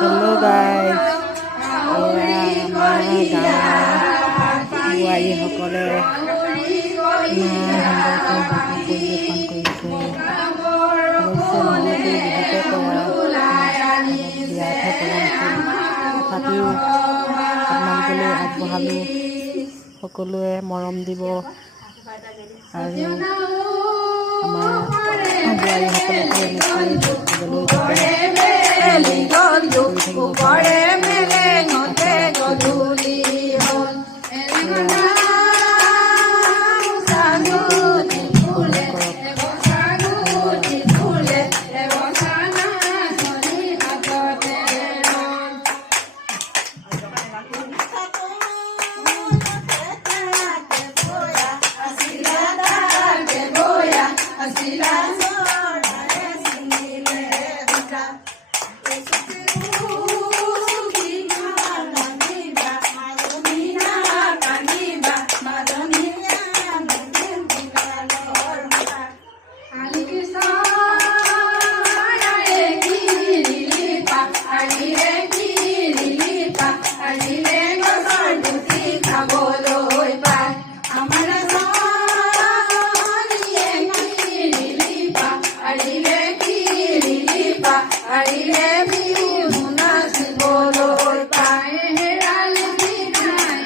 Hello' guys, আমাৰ গাঁৱৰ বোৱাৰীসকলে ইমান সুন্দৰকৈ বিহু পৰিৱেশন কৰিছে। অৱশ্যে মইতো বিহুতে কৰা তথাপিও আপোনালোকলৈ আগবঢ়ালোঁ। সকলোৱে মৰম দিব আৰু আমাৰ বোৱাৰীসকলকো